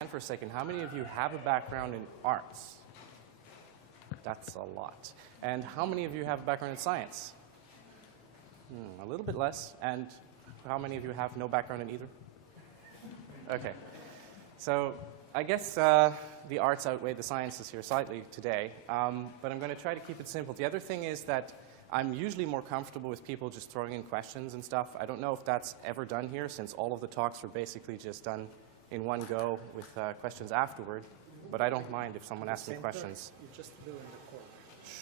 For a second, how many of you have a background in arts? That's a lot. And how many of you have a background in science? A little bit less. And how many of you have no background in either? Okay. So I guess the arts outweigh the sciences here slightly today, but I'm going to try to keep it simple. The other thing is that I'm usually more comfortable with people just throwing in questions and stuff. I don't know if that's ever done here, since all of the talks were basically just done in one go with questions afterward, but I don't mind if someone asks me questions. You just do in the corner.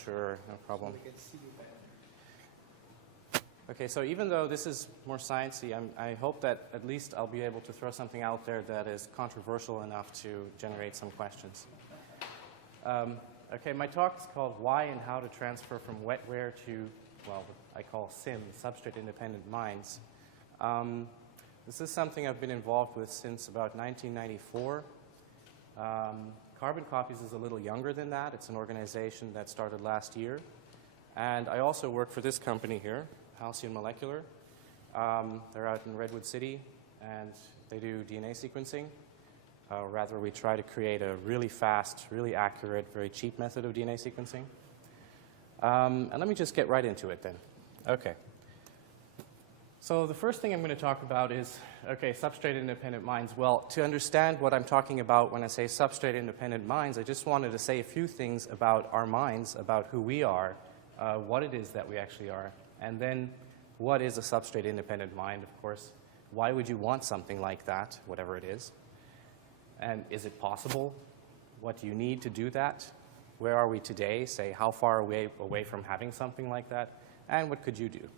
Sure, no problem. So they can see you better. Okay, so even though this is more sciencey, I hope that at least I'll be able to throw something out there that is controversial enough to generate some questions. Okay, my talk is called Why and How to Transfer from Wetware to, well, what I call SIM, Substrate-Independent Mines. This is something I've been involved with since about 1994. Carbon Copies is a little younger than that. It's an organization that started last year. And I also work for this company here, Halcyon Molecular. They're out in Redwood City, and they do DNA sequencing. Rather, we try to create a really fast, really accurate, very cheap method of DNA sequencing. And let me just get right into it then. Okay. So the first thing I'm going to talk about is, okay, substrate-independent mines. Well, to understand what I'm talking about when I say substrate-independent mines, I just wanted to say a few things about our mines, about who we are, what it is that we actually are, and then what is a substrate-independent mine, of course. Why would you want something like that, whatever it is? And is it possible? What do you need to do that? Where are we today? Say, how far away from having something like that? And what could you do?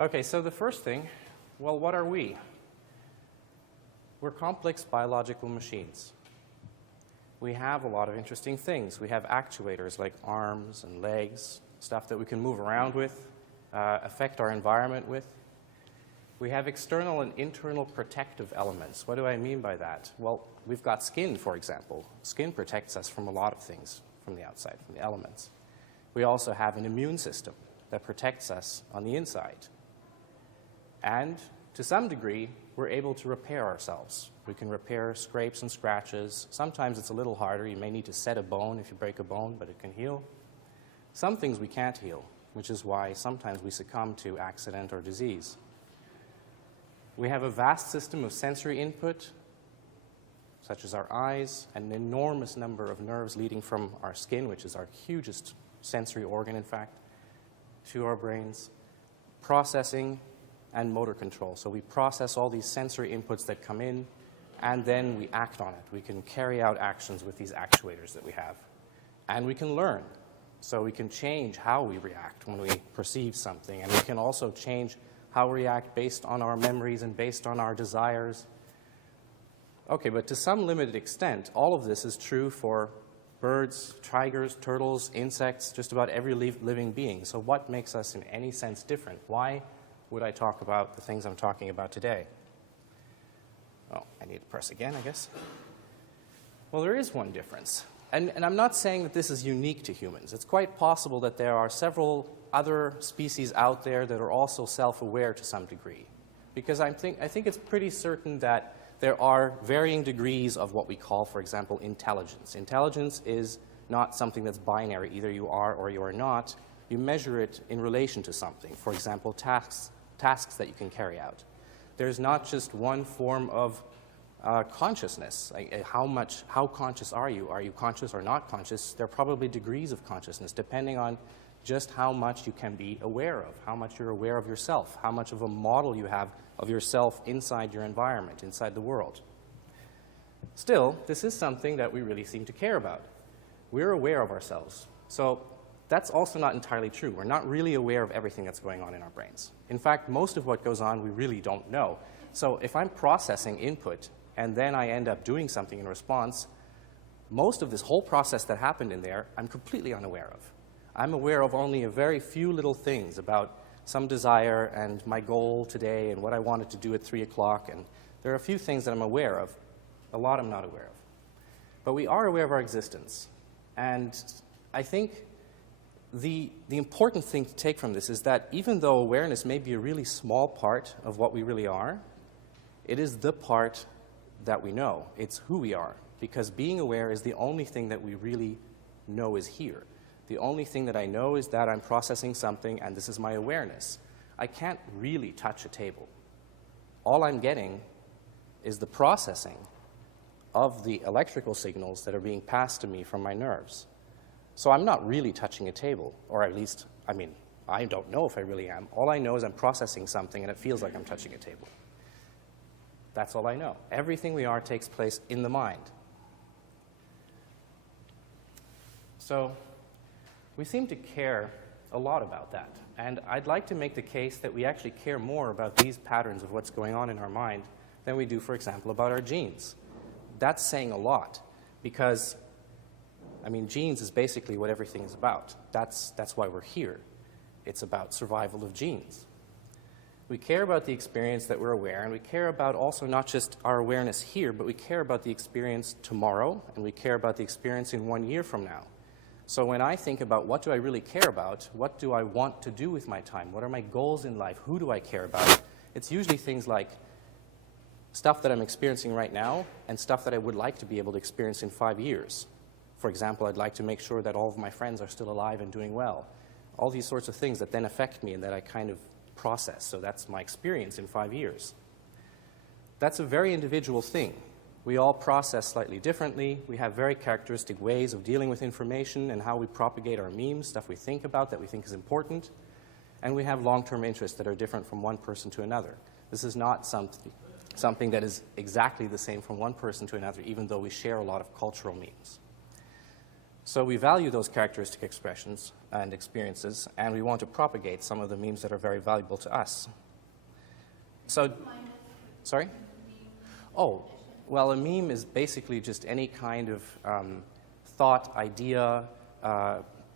Okay, so the first thing, well, what are we? We're complex biological machines. We have a lot of interesting things. We have actuators like arms and legs, stuff that we can move around with, affect our environment with. We have external and internal protective elements. What do I mean by that? Well, we've got skin, for example. Skin protects us from a lot of things from the outside, from the elements. We also have an immune system that protects us on the inside. And to some degree, we're able to repair ourselves. We can repair scrapes and scratches. Sometimes it's a little harder. You may need to set a bone if you break a bone, but it can heal. Some things we can't heal, which is why sometimes we succumb to accident or disease. We have a vast system of sensory input, such as our eyes, and an enormous number of nerves leading from our skin, which is our hugest sensory organ, in fact, to our brains, processing, and motor control. So we process all these sensory inputs that come in, and then we act on it. We can carry out actions with these actuators that we have. And we can learn. So we can change how we react when we perceive something. And we can also change how we react based on our memories and based on our desires. Okay, but to some limited extent, all of this is true for birds, tigers, turtles, insects, just about every living being. So what makes us in any sense different? Why would I talk about the things I'm talking about today? Oh, I need to press again, I guess. Well, there is one difference. And I'm not saying that this is unique to humans. It's quite possible that there are several other species out there that are also self-aware to some degree. Because I think it's pretty certain that there are varying degrees of what we call, for example, intelligence. Intelligence is not something that's binary. Either you are or you are not. You measure it in relation to something. For example, tasks that you can carry out. There's not just one form of consciousness. How conscious are you? Are you conscious or not conscious? There are probably degrees of consciousness depending on just how much you can be aware of, how much you're aware of yourself, how much of a model you have of yourself inside your environment, inside the world. Still, this is something that we really seem to care about. We're aware of ourselves. So that's also not entirely true. We're not really aware of everything that's going on in our brains. In fact, most of what goes on we really don't know. So if I'm processing input and then I end up doing something in response, most of this whole process that happened in there, I'm completely unaware of. I'm aware of only a very few little things about some desire and my goal today and what I wanted to do at 3 o'clock. And there are a few things that I'm aware of. A lot I'm not aware of. But we are aware of our existence. And I think the important thing to take from this is that even though awareness may be a really small part of what we really are, it is the part that we know. It's who we are, because being aware is the only thing that we really know is here. The only thing that I know is that I'm processing something, and this is my awareness. I can't really touch a table. All I'm getting is the processing of the electrical signals that are being passed to me from my nerves. So I'm not really touching a table, or at least, I mean, I don't know if I really am. All I know is I'm processing something, and it feels like I'm touching a table. That's all I know. Everything we are takes place in the mind. So we seem to care a lot about that. And I'd like to make the case that we actually care more about these patterns of what's going on in our mind than we do, for example, about our genes. That's saying a lot, because, I mean, genes is basically what everything is about. That's why we're here. It's about survival of genes. We care about the experience that we're aware, and we care about also not just our awareness here, but we care about the experience tomorrow, and we care about the experience in 1 year from now. So when I think about what do I really care about, what do I want to do with my time, what are my goals in life, who do I care about, it's usually things like stuff that I'm experiencing right now and stuff that I would like to be able to experience in 5 years. For example, I'd like to make sure that all of my friends are still alive and doing well. All these sorts of things that then affect me and that I kind of process. So that's my experience in 5 years. That's a very individual thing. We all process slightly differently. We have very characteristic ways of dealing with information and how we propagate our memes, stuff we think about that we think is important. And we have long-term interests that are different from one person to another. This is not something that is exactly the same from one person to another, even though we share a lot of cultural memes. So we value those characteristic expressions and experiences, and we want to propagate some of the memes that are very valuable to us. So, sorry? Oh, well, a meme is basically just any kind of thought, idea,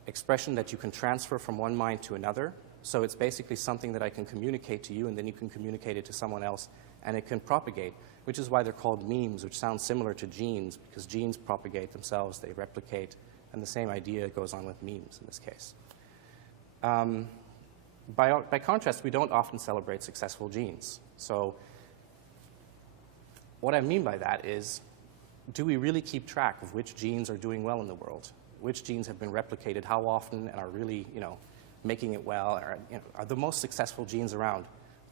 expression that you can transfer from one mind to another. So it's basically something that I can communicate to you, and then you can communicate it to someone else, and it can propagate, which is why they're called memes, which sounds similar to genes, because genes propagate themselves, they replicate, and the same idea goes on with memes in this case. By contrast, we don't often celebrate successful genes. So what I mean by that is, do we really keep track of which genes are doing well in the world? Which genes have been replicated, how often, and are really, making it well? Or, are the most successful genes around?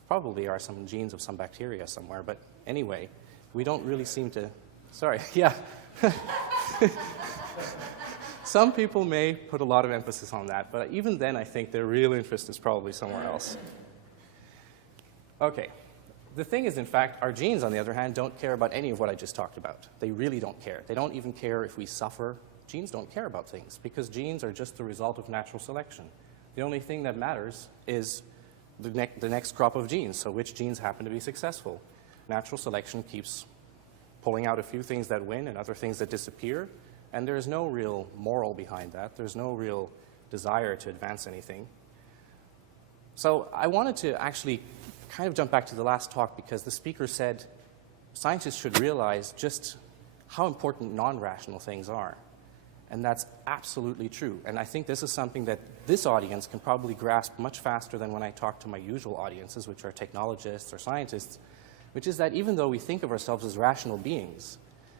Probably are some genes of some bacteria somewhere, but anyway, we don't really seem to, sorry, yeah. Some people may put a lot of emphasis on that, but even then I think their real interest is probably somewhere else. Okay. The thing is, in fact, our genes, on the other hand, don't care about any of what I just talked about. They really don't care. They don't even care if we suffer. Genes don't care about things, because genes are just the result of natural selection. The only thing that matters is the next crop of genes, so which genes happen to be successful. Natural selection keeps pulling out a few things that win and other things that disappear, and there's no real moral behind that. There's no real desire to advance anything. So I wanted to actually kind of jump back to the last talk, because the speaker said scientists should realize just how important non-rational things are. And that's absolutely true. And I think this is something that this audience can probably grasp much faster than when I talk to my usual audiences, which are technologists or scientists, which is that even though we think of ourselves as rational beings,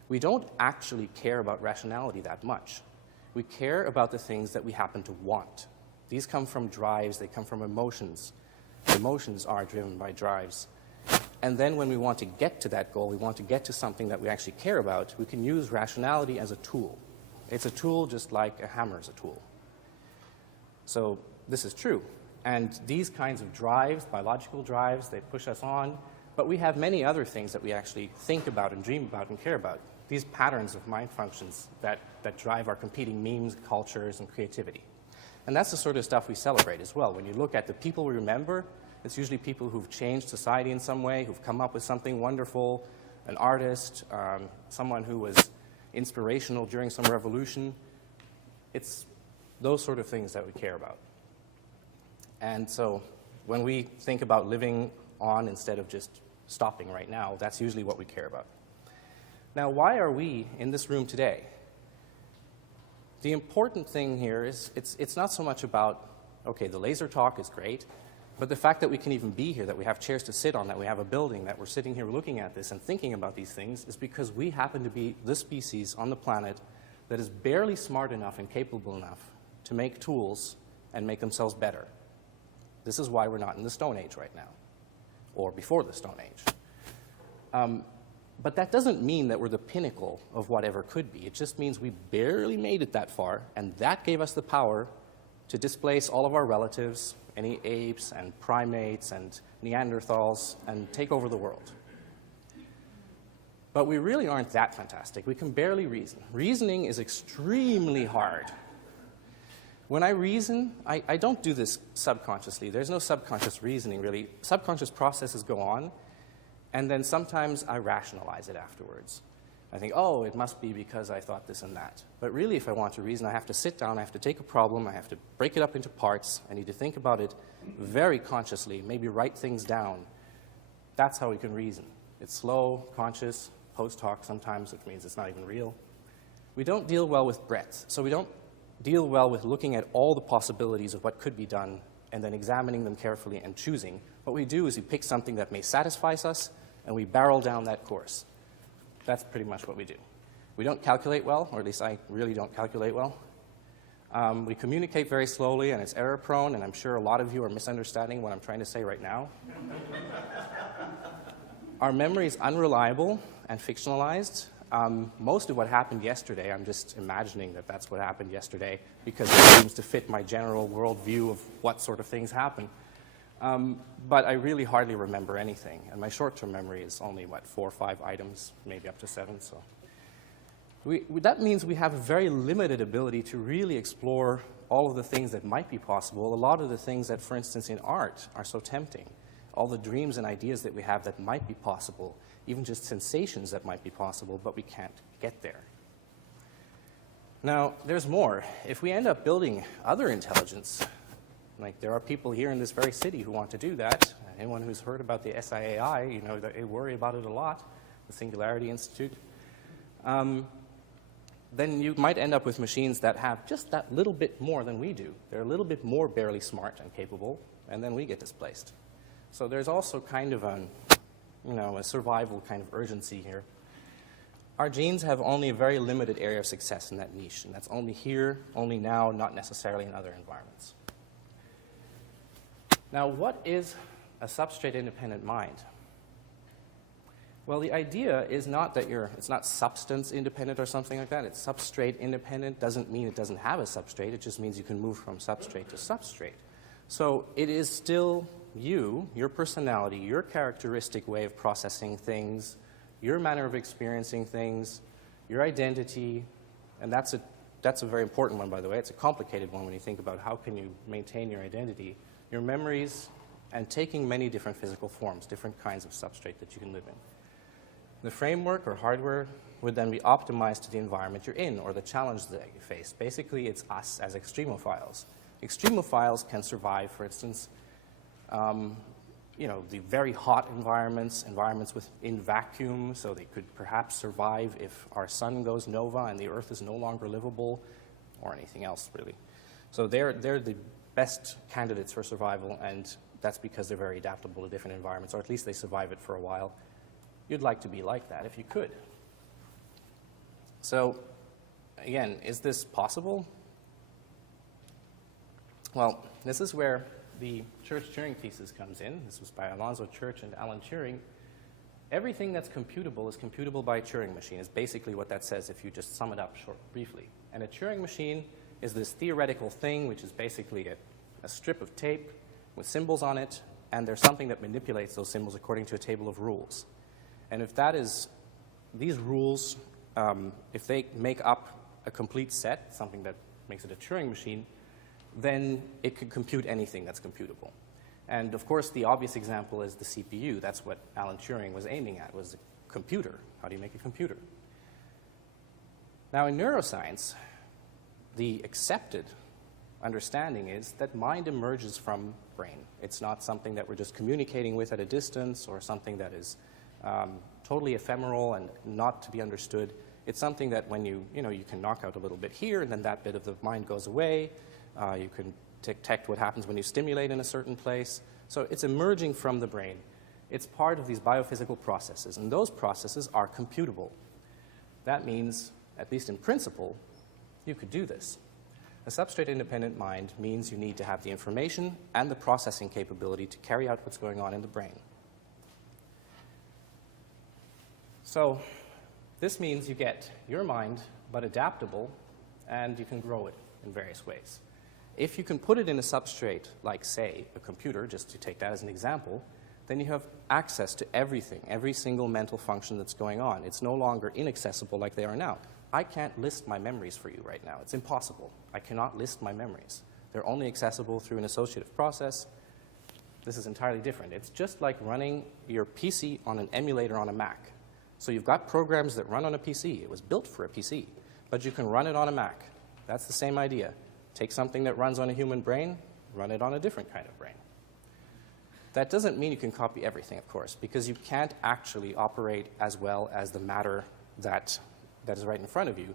we don't actually care about rationality that much. We care about the things that we happen to want. These come from drives, they come from emotions. Emotions are driven by drives. And then when we want to get to that goal, we want to get to something that we actually care about, we can use rationality as a tool. It's a tool just like a hammer is a tool. So this is true. And these kinds of drives, biological drives, they push us on. But we have many other things that we actually think about and dream about and care about. These patterns of mind functions that drive our competing memes, cultures, and creativity. And that's the sort of stuff we celebrate as well. When you look at the people we remember, it's usually people who've changed society in some way, who've come up with something wonderful, an artist, someone who was inspirational during some revolution. It's those sort of things that we care about. And so when we think about living on instead of just stopping right now, that's usually what we care about. Now, why are we in this room today? The important thing here is it's not so much about, okay, the laser talk is great, But the fact that we can even be here, that we have chairs to sit on, that we have a building, that we're sitting here looking at this and thinking about these things is because we happen to be the species on the planet that is barely smart enough and capable enough to make tools and make themselves better. This is why we're not in the Stone Age right now, or before the Stone Age. But that doesn't mean that we're the pinnacle of whatever could be. It just means we barely made it that far, and that gave us the power to displace all of our relatives, any apes and primates and Neanderthals, and take over the world. But we really aren't that fantastic. We can barely reason. Reasoning is extremely hard. When I reason, I don't do this subconsciously. There's no subconscious reasoning, really. Subconscious processes go on, and then sometimes I rationalize it afterwards. I think, oh, it must be because I thought this and that. But really, if I want to reason, I have to sit down, I have to take a problem, I have to break it up into parts, I need to think about it very consciously, maybe write things down. That's how we can reason. It's slow, conscious, post hoc sometimes, which means it's not even real. We don't deal well with breadth, so we don't deal well with looking at all the possibilities of what could be done and then examining them carefully and choosing. What we do is we pick something that may satisfy us, and we barrel down that course. That's pretty much what we do. We don't calculate well, or at least I really don't calculate well. We communicate very slowly, and it's error-prone, and I'm sure a lot of you are misunderstanding what I'm trying to say right now. Our memory is unreliable and fictionalized. Most of what happened yesterday, I'm just imagining that that's what happened yesterday because it seems to fit my general worldview of what sort of things happen. But I really hardly remember anything, and my short-term memory is only, 4 or 5 items, maybe up to 7. So that means we have a very limited ability to really explore all of the things that might be possible, a lot of the things that, for instance, in art are so tempting, all the dreams and ideas that we have that might be possible, even just sensations that might be possible, but we can't get there. Now, there's more. If we end up building other intelligence, like there are people here in this very city who want to do that. Anyone who's heard about the SIAI, you know, they worry about it a lot, the Singularity Institute. Then you might end up with machines that have just that little bit more than we do. They're a little bit more barely smart and capable, and then we get displaced. So there's also kind of a survival kind of urgency here. Our genes have only a very limited area of success in that niche, and that's only here, only now, not necessarily in other environments. Now, what is a substrate-independent mind? Well, the idea is not that it's not substance-independent or something like that. It's substrate-independent. Doesn't mean it doesn't have a substrate. It just means you can move from substrate to substrate. So it is still you, your personality, your characteristic way of processing things, your manner of experiencing things, your identity, and that's a very important one, by the way. It's a complicated one when you think about how can you maintain your identity, your memories, and taking many different physical forms, different kinds of substrate that you can live in. The framework or hardware would then be optimized to the environment you're in or the challenge that you face. Basically, it's us as extremophiles. Extremophiles can survive, for instance, the very hot environments in vacuum, so they could perhaps survive if our sun goes nova and the Earth is no longer livable, or anything else, really. So they're the best candidates for survival, and that's because they're very adaptable to different environments, or at least they survive it for a while. You'd like to be like that if you could. So, again, is this possible? Well, this is where the Church-Turing thesis comes in. This was by Alonzo Church and Alan Turing. Everything that's computable is computable by a Turing machine, is basically what that says if you just sum it up briefly. And a Turing machine is this theoretical thing, which is basically a strip of tape with symbols on it, and there's something that manipulates those symbols according to a table of rules. And if these rules, if they make up a complete set, something that makes it a Turing machine, then it can compute anything that's computable. And of course, the obvious example is the CPU. That's what Alan Turing was aiming at, was a computer. How do you make a computer? Now, in neuroscience, the accepted understanding is that mind emerges from brain. It's not something that we're just communicating with at a distance or something that is totally ephemeral and not to be understood. It's something that when you can knock out a little bit here, and then that bit of the mind goes away. You can detect what happens when you stimulate in a certain place. So it's emerging from the brain. It's part of these biophysical processes, and those processes are computable. That means, at least in principle, you could do this. A substrate-independent mind means you need to have the information and the processing capability to carry out what's going on in the brain. So this means you get your mind, but adaptable, and you can grow it in various ways. If you can put it in a substrate, like, say, a computer, just to take that as an example, then you have access to everything, every single mental function that's going on. It's no longer inaccessible like they are now. I can't list my memories for you right now. It's impossible. I cannot list my memories. They're only accessible through an associative process. This is entirely different. It's just like running your PC on an emulator on a Mac. So you've got programs that run on a PC. It was built for a PC, but you can run it on a Mac. That's the same idea. Take something that runs on a human brain, run it on a different kind of brain. That doesn't mean you can copy everything, of course, because you can't actually operate as well as the matter that is right in front of you.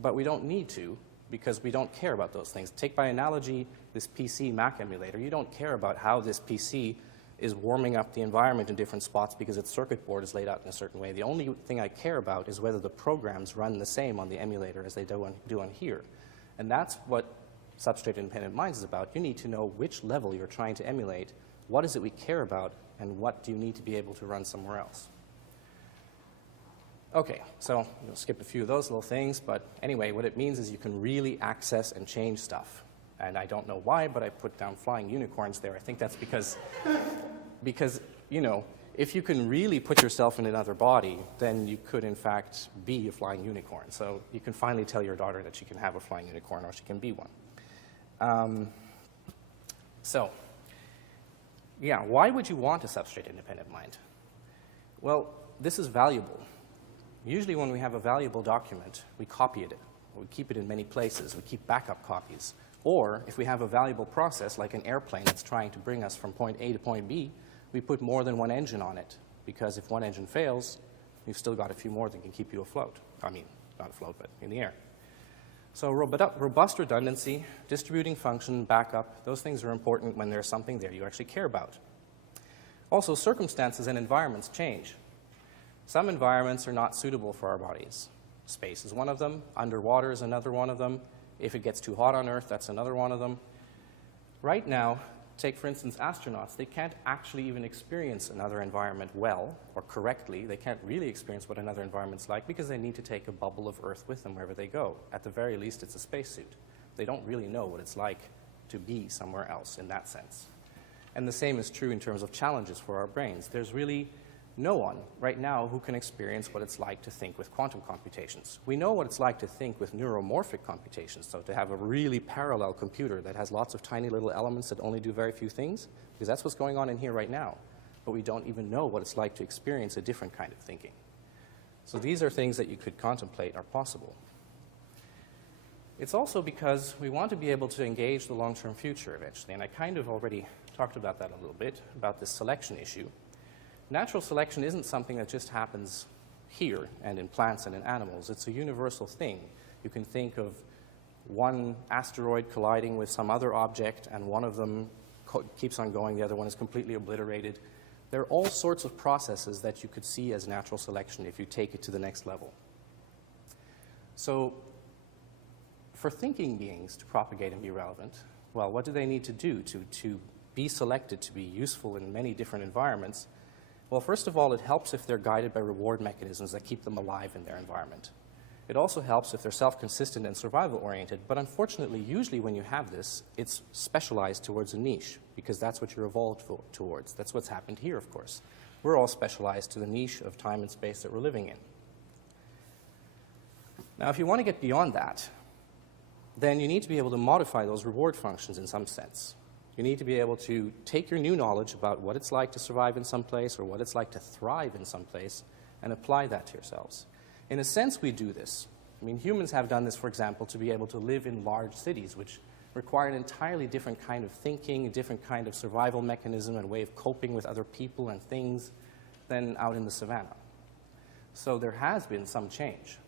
But we don't need to, because we don't care about those things. Take by analogy this PC Mac emulator. You don't care about how this PC is warming up the environment in different spots because its circuit board is laid out in a certain way. The only thing I care about is whether the programs run the same on the emulator as they do on here. And that's what substrate-independent minds is about. You need to know which level you're trying to emulate, what is it we care about, and what do you need to be able to run somewhere else. Okay, so we'll skip a few of those little things, but anyway, what it means is you can really access and change stuff. And I don't know why, but I put down flying unicorns there. I think that's because, you know, if you can really put yourself in another body, then you could, in fact, be a flying unicorn. So you can finally tell your daughter that she can have a flying unicorn or she can be one. Yeah, why would you want a substrate-independent mind? Well, this is valuable. Usually when we have a valuable document, we copy it. We keep it in many places. We keep backup copies. Or if we have a valuable process, like an airplane that's trying to bring us from point A to point B, we put more than one engine on it, because if one engine fails, you've still got a few more that can keep you afloat. I mean, not afloat, but in the air. So robust redundancy, distributing function, backup, those things are important when there's something there you actually care about. Also, circumstances and environments change. Some environments are not suitable for our bodies. Space is one of them. Underwater is another one of them. If it gets too hot on Earth, that's another one of them. Right now, take, for instance, astronauts. They can't actually even experience another environment well or correctly. They can't really experience what another environment's like because they need to take a bubble of Earth with them wherever they go. At the very least, it's a spacesuit. They don't really know what it's like to be somewhere else in that sense. And the same is true in terms of challenges for our brains. There's really no one right now who can experience what it's like to think with quantum computations. We know what it's like to think with neuromorphic computations, so to have a really parallel computer that has lots of tiny little elements that only do very few things, because that's what's going on in here right now. But we don't even know what it's like to experience a different kind of thinking. So these are things that you could contemplate are possible. It's also because we want to be able to engage the long-term future eventually, and I kind of already talked about that a little bit, about this selection issue. Natural selection isn't something that just happens here and in plants and in animals. It's a universal thing. You can think of one asteroid colliding with some other object, and one of them keeps on going, the other one is completely obliterated. There are all sorts of processes that you could see as natural selection if you take it to the next level. So for thinking beings to propagate and be relevant, well, what do they need to do to be selected to be useful in many different environments? Well, first of all, it helps if they're guided by reward mechanisms that keep them alive in their environment. It also helps if they're self-consistent and survival-oriented, but unfortunately, usually when you have this, it's specialized towards a niche, because that's what you're evolved towards. That's what's happened here, of course. We're all specialized to the niche of time and space that we're living in. Now, if you want to get beyond that, then you need to be able to modify those reward functions in some sense. You need to be able to take your new knowledge about what it's like to survive in some place or what it's like to thrive in some place and apply that to yourselves. In a sense, we do this. I mean, humans have done this, for example, to be able to live in large cities, which require an entirely different kind of thinking, a different kind of survival mechanism and way of coping with other people and things than out in the savannah. So there has been some change.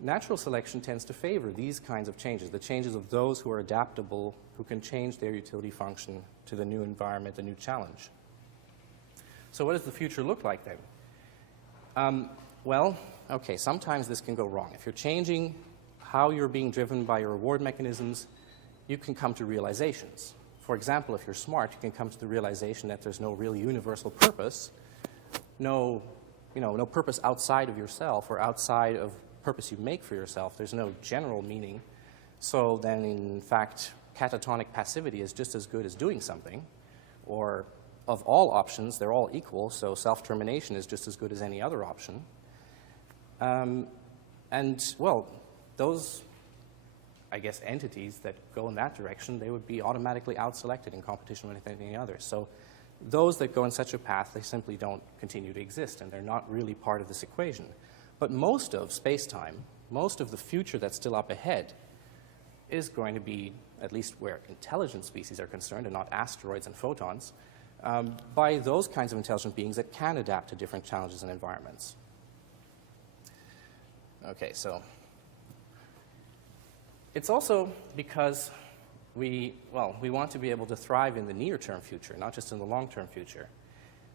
natural selection tends to favor these kinds of changes, the changes of those who are adaptable, who can change their utility function to the new environment, the new challenge. So what does the future look like then? Well, okay, sometimes this can go wrong. If you're changing how you're being driven by your reward mechanisms, you can come to realizations. For example, if you're smart, you can come to the realization that there's no real universal purpose, no purpose outside of yourself or outside of purpose you make for yourself. There's no general meaning. So then, in fact, catatonic passivity is just as good as doing something. Or of all options, they're all equal, so self-termination is just as good as any other option. And, well, those, I guess, entities that go in that direction, they would be automatically out-selected in competition with any others. So those that go in such a path, they simply don't continue to exist, and they're not really part of this equation. But most of space-time, most of the future that's still up ahead, is going to be, at least where intelligent species are concerned, and not asteroids and photons, by those kinds of intelligent beings that can adapt to different challenges and environments. Okay, so it's also because we want to be able to thrive in the near-term future, not just in the long-term future.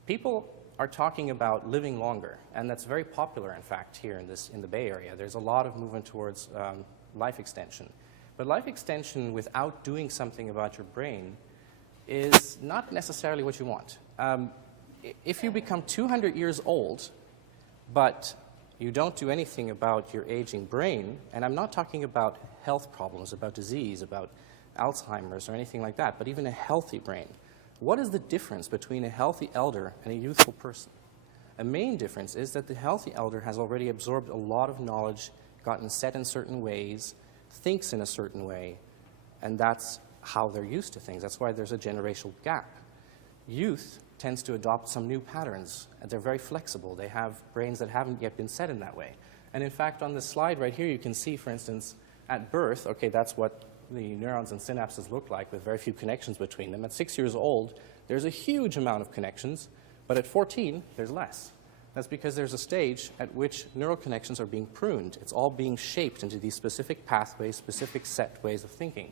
People are talking about living longer, and that's very popular, in fact, here in the Bay Area. There's a lot of movement towards life extension. But life extension without doing something about your brain is not necessarily what you want. If you become 200 years old, but you don't do anything about your aging brain, and I'm not talking about health problems, about disease, about Alzheimer's or anything like that, but even a healthy brain. What is the difference between a healthy elder and a youthful person? A main difference is that the healthy elder has already absorbed a lot of knowledge, gotten set in certain ways, thinks in a certain way, and that's how they're used to things. That's why there's a generational gap. Youth tends to adopt some new patterns, and they're very flexible. They have brains that haven't yet been set in that way. And in fact, on this slide right here, you can see, for instance, at birth, okay, that's what the neurons and synapses look like with very few connections between them. At 6 years old, there's a huge amount of connections, but at 14, there's less. That's because there's a stage at which neural connections are being pruned. It's all being shaped into these specific pathways, specific set ways of thinking.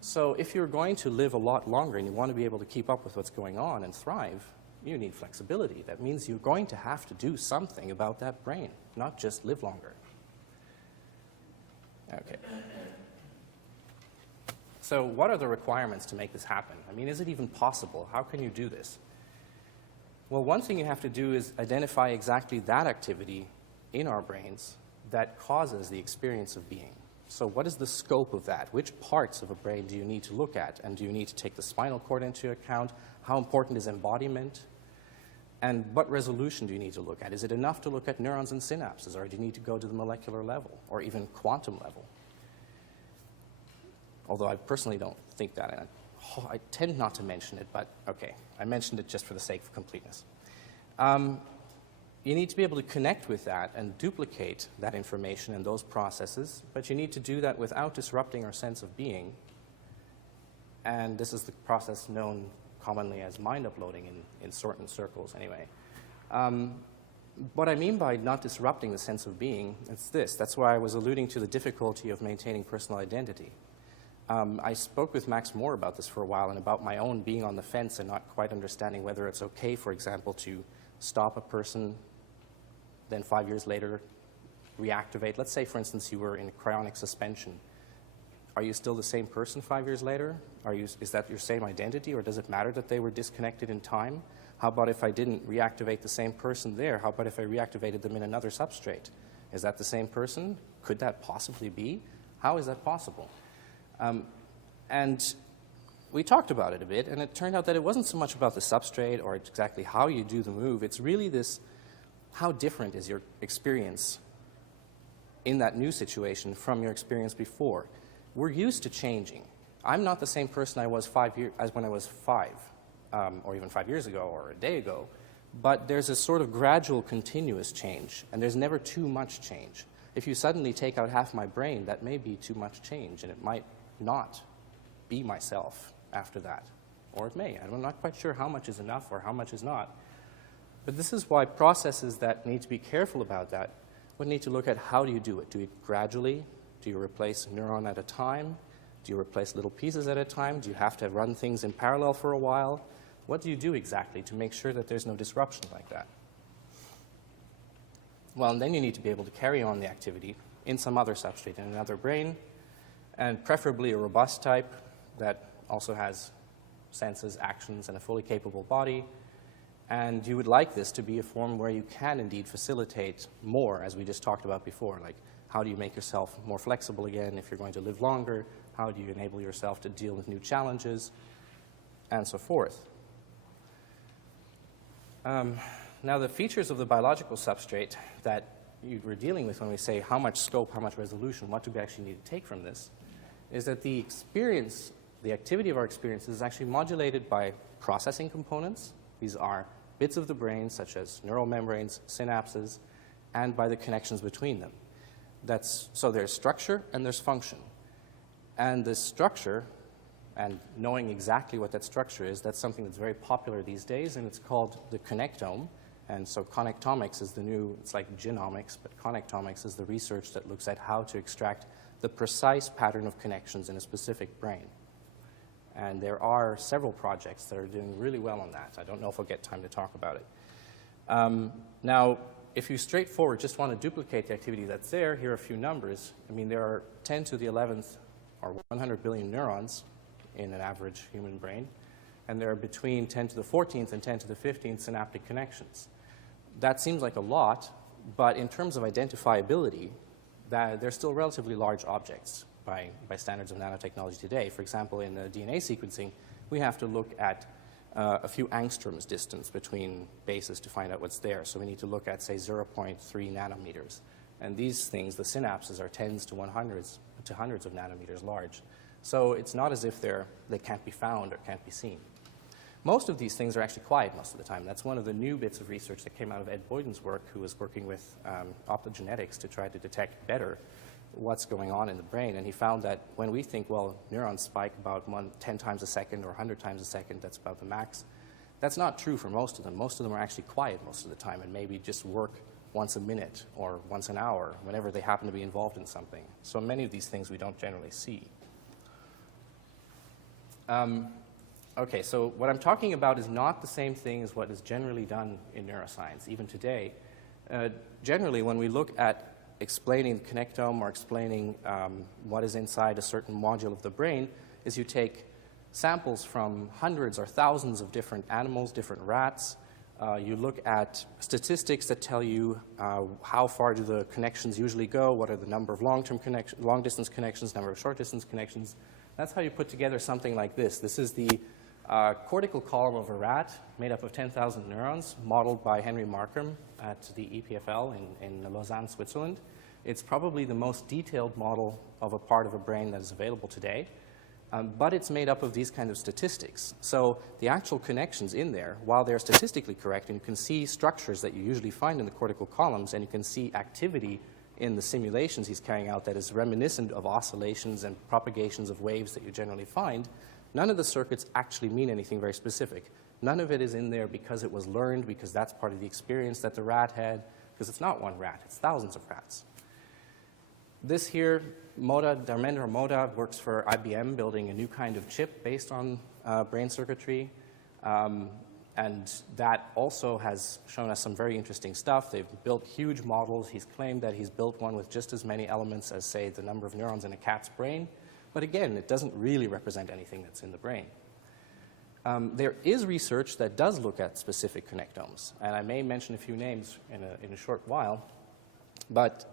So if you're going to live a lot longer and you want to be able to keep up with what's going on and thrive, you need flexibility. That means you're going to have to do something about that brain, not just live longer. Okay. So what are the requirements to make this happen? I mean, is it even possible? How can you do this? Well, one thing you have to do is identify exactly that activity in our brains that causes the experience of being. So what is the scope of that? Which parts of a brain do you need to look at? And do you need to take the spinal cord into account? How important is embodiment? And what resolution do you need to look at? Is it enough to look at neurons and synapses, or do you need to go to the molecular level, or even quantum level? Although I personally don't think that, and I tend not to mention it, but okay, I mentioned it just for the sake of completeness. You need to be able to connect with that and duplicate that information and those processes, but you need to do that without disrupting our sense of being. And this is the process known commonly as mind uploading in certain circles anyway. What I mean by not disrupting the sense of being, it's this. That's why I was alluding to the difficulty of maintaining personal identity. I spoke with Max Moore about this for a while and about my own being on the fence and not quite understanding whether it's okay, for example, to stop a person, then 5 years later reactivate. Let's say, for instance, you were in cryonic suspension. Are you still the same person 5 years later? Is that your same identity, or does it matter that they were disconnected in time? How about if I didn't reactivate the same person there? How about if I reactivated them in another substrate? Is that the same person? Could that possibly be? How is that possible? And we talked about it a bit, and it turned out that it wasn't so much about the substrate or exactly how you do the move. It's really this, how different is your experience in that new situation from your experience before? We're used to changing. I'm not the same person I was as when I was 5, or even 5 years ago or a day ago, but there's a sort of gradual, continuous change, and there's never too much change. If you suddenly take out half my brain, that may be too much change, and it might not be myself after that. Or it may. I'm not quite sure how much is enough or how much is not. But this is why processes that need to be careful about that we need to look at how do you do it. Do you gradually? Do you replace a neuron at a time? Do you replace little pieces at a time? Do you have to run things in parallel for a while? What do you do exactly to make sure that there's no disruption like that? Well, and then you need to be able to carry on the activity in some other substrate, in another brain, and preferably a robust type that also has senses, actions, and a fully capable body. And you would like this to be a form where you can indeed facilitate more, as we just talked about before, like how do you make yourself more flexible again if you're going to live longer? How do you enable yourself to deal with new challenges? And so forth. Now, the features of the biological substrate that we're dealing with when we say how much scope, how much resolution, what do we actually need to take from this, is that the experience, the activity of our experience is actually modulated by processing components. These are bits of the brain, such as neural membranes, synapses, and by the connections between them. So there's structure and there's function. And this structure, and knowing exactly what that structure is, that's something that's very popular these days, and it's called the connectome. And so connectomics is the new, it's like genomics, but connectomics is the research that looks at how to extract the precise pattern of connections in a specific brain. And there are several projects that are doing really well on that. I don't know if I'll get time to talk about it. Now, if you straightforward just want to duplicate the activity that's there, here are a few numbers. I mean, there are 10 to the 11th or 100 billion neurons in an average human brain, and there are between 10 to the 14th and 10 to the 15th synaptic connections. That seems like a lot, but in terms of identifiability, they're still relatively large objects by standards of nanotechnology today. For example, in DNA sequencing, we have to look at a few angstroms distance between bases to find out what's there. So we need to look at, say, 0.3 nanometers. And these things, the synapses, are tens to hundreds of nanometers large. So it's not as if they can't be found or can't be seen. Most of these things are actually quiet most of the time. That's one of the new bits of research that came out of Ed Boyden's work, who was working with optogenetics to try to detect better what's going on in the brain. And he found that when we think, well, neurons spike about 10 times a second or 100 times a second, that's about the max. That's not true for most of them. Most of them are actually quiet most of the time and maybe just work once a minute or once an hour whenever they happen to be involved in something. So many of these things we don't generally see. Okay, so what I'm talking about is not the same thing as what is generally done in neuroscience, even today. Generally, when we look at explaining the connectome or explaining what is inside a certain module of the brain, is you take samples from hundreds or thousands of different animals, different rats. You look at statistics that tell you how far do the connections usually go, what are the number of long-distance connections, number of short-distance connections. That's how you put together something like this. This is the cortical column of a rat made up of 10,000 neurons, modeled by Henry Markham at the EPFL in Lausanne, Switzerland. It's probably the most detailed model of a part of a brain that is available today, but it's made up of these kind of statistics. So the actual connections in there, while they're statistically correct, and you can see structures that you usually find in the cortical columns, and you can see activity in the simulations he's carrying out that is reminiscent of oscillations and propagations of waves that you generally find, none of the circuits actually mean anything very specific. None of it is in there because it was learned, because that's part of the experience that the rat had, because it's not one rat, it's thousands of rats. This here, Dharmendra Moda, works for IBM, building a new kind of chip based on brain circuitry. And that also has shown us some very interesting stuff. They've built huge models. He's claimed that he's built one with just as many elements as, say, the number of neurons in a cat's brain. But again, it doesn't really represent anything that's in the brain. There is research that does look at specific connectomes, and I may mention a few names in a short while. But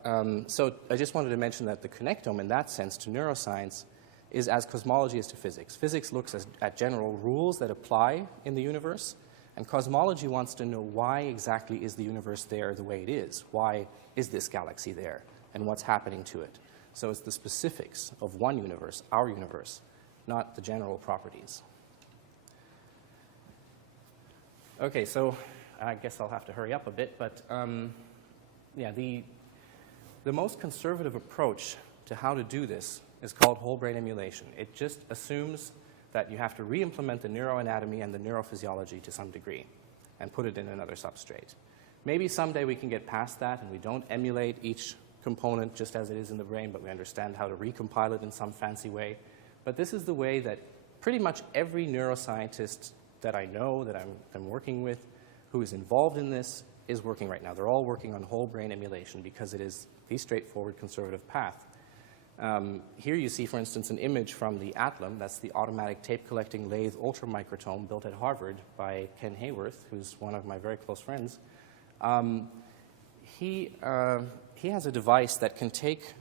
so I just wanted to mention that the connectome, in that sense, to neuroscience, is as cosmology is to physics. Physics looks at general rules that apply in the universe, and cosmology wants to know why exactly is the universe there the way it is? Why is this galaxy there, and what's happening to it? So it's the specifics of one universe, our universe, not the general properties. Okay, so I guess I'll have to hurry up a bit, but yeah, the most conservative approach to how to do this is called whole brain emulation. It just assumes that you have to re-implement the neuroanatomy and the neurophysiology to some degree and put it in another substrate. Maybe someday we can get past that and we don't emulate each component just as it is in the brain, but we understand how to recompile it in some fancy way. But this is the way that pretty much every neuroscientist that I know, that I'm working with, who is involved in this, is working right now. They're all working on whole brain emulation because it is the straightforward conservative path. Here you see, for instance, an image from the Atlam. That's the automatic tape-collecting lathe ultramicrotome built at Harvard by Ken Hayworth, who's one of my very close friends. He has a device that can take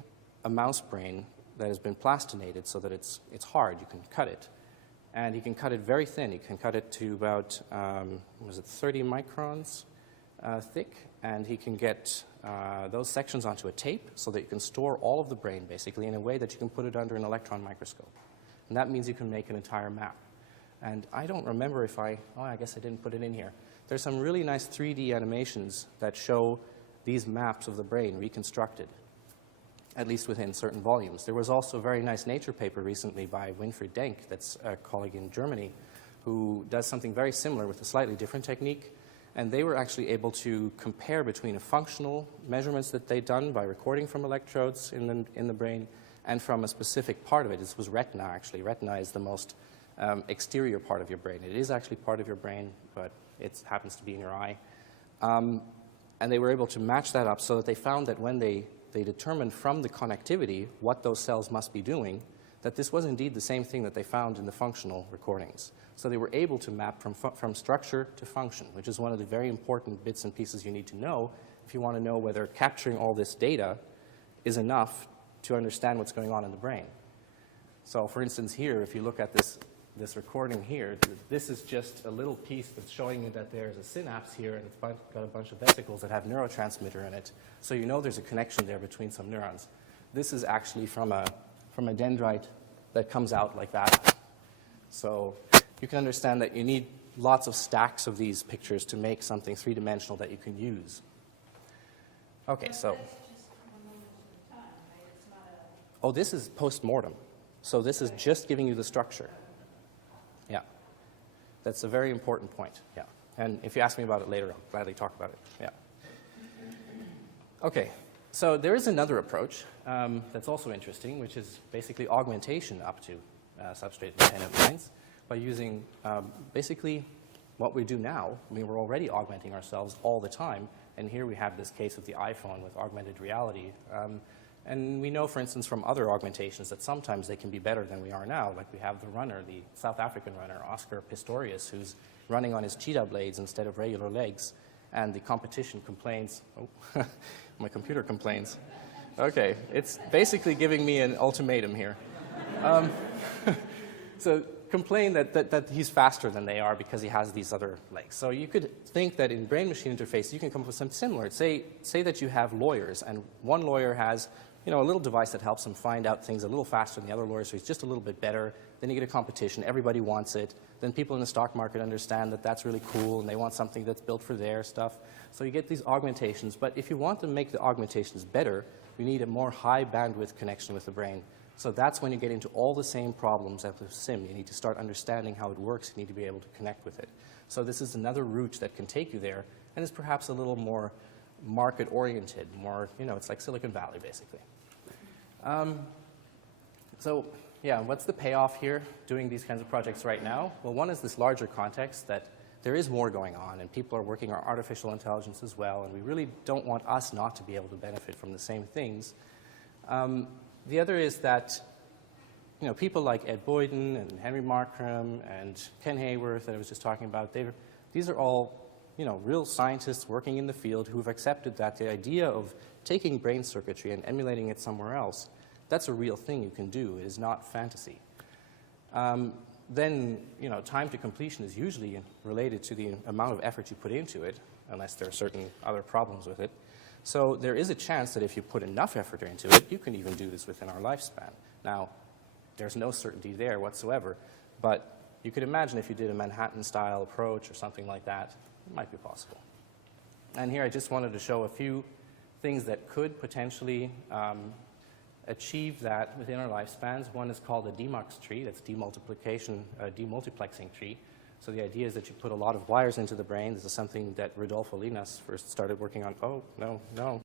a mouse brain that has been plastinated so that it's hard. You can cut it. And he can cut it very thin. He can cut it to about, 30 microns thick. And he can get those sections onto a tape so that you can store all of the brain, basically, in a way that you can put it under an electron microscope. And that means you can make an entire map. And I don't remember if I guess I didn't put it in here. There's some really nice 3D animations that show these maps of the brain reconstructed, at least within certain volumes. There was also a very nice Nature paper recently by Winfried Denk, that's a colleague in Germany, who does something very similar with a slightly different technique. And they were actually able to compare between a functional measurements that they'd done by recording from electrodes in the brain and from a specific part of it. This was retina, actually. Retina is the most exterior part of your brain. It is actually part of your brain, but it happens to be in your eye. And they were able to match that up so that they found that when they determined from the connectivity what those cells must be doing, that this was indeed the same thing that they found in the functional recordings. So they were able to map from structure to function, which is one of the very important bits and pieces you need to know if you want to know whether capturing all this data is enough to understand what's going on in the brain. So for instance here, if you look at this recording here, this is just a little piece that's showing you that there's a synapse here and it's got a bunch of vesicles that have neurotransmitter in it. So you know there's a connection there between some neurons. This is actually from a dendrite that comes out like that. So you can understand that you need lots of stacks of these pictures to make something three-dimensional that you can use. Okay, so. Oh, this is post-mortem. So this is just giving you the structure. Yeah. That's a very important point. Yeah. And if you ask me about it later, I'll gladly talk about it. Yeah. Okay. So there is another approach that's also interesting, which is basically augmentation up to substrate-independent lines by using basically what we do now. I mean, we're already augmenting ourselves all the time, and here we have this case of the iPhone with augmented reality. And we know, for instance, from other augmentations that sometimes they can be better than we are now. Like we have the runner, the South African runner, Oscar Pistorius, who's running on his cheetah blades instead of regular legs, and the competition complains. Oh, my computer complains. Okay, it's basically giving me an ultimatum here. So complain that he's faster than they are because he has these other legs. So you could think that in brain-machine interface, you can come up with something similar. Say that you have lawyers, and one lawyer has a little device that helps him find out things a little faster than the other lawyer, so he's just a little bit better. Then you get a competition. Everybody wants it. Then people in the stock market understand that that's really cool, and they want something that's built for their stuff. So you get these augmentations. But if you want to make the augmentations better, you need a more high bandwidth connection with the brain. So that's when you get into all the same problems as with SIM. You need to start understanding how it works. You need to be able to connect with it. So this is another route that can take you there, and is perhaps a little more market-oriented, more, it's like Silicon Valley, basically. So, yeah, what's the payoff here doing these kinds of projects right now? Well, one is this larger context that there is more going on, and people are working on artificial intelligence as well, and we really don't want us not to be able to benefit from the same things. The other is that, people like Ed Boyden and Henry Markram and Ken Hayworth that I was just talking about, these are all, real scientists working in the field who have accepted that the idea of taking brain circuitry and emulating it somewhere else, that's a real thing you can do. It is not fantasy. Then, time to completion is usually related to the amount of effort you put into it, unless there are certain other problems with it. So there is a chance that if you put enough effort into it, you can even do this within our lifespan. Now, there's no certainty there whatsoever, but you could imagine if you did a Manhattan-style approach or something like that, it might be possible. And here I just wanted to show a few things that could potentially achieve that within our lifespans. One is called a demux tree. That's demultiplexing tree. So the idea is that you put a lot of wires into the brain. This is something that Rodolfo Linas first started working on. Oh, no, no.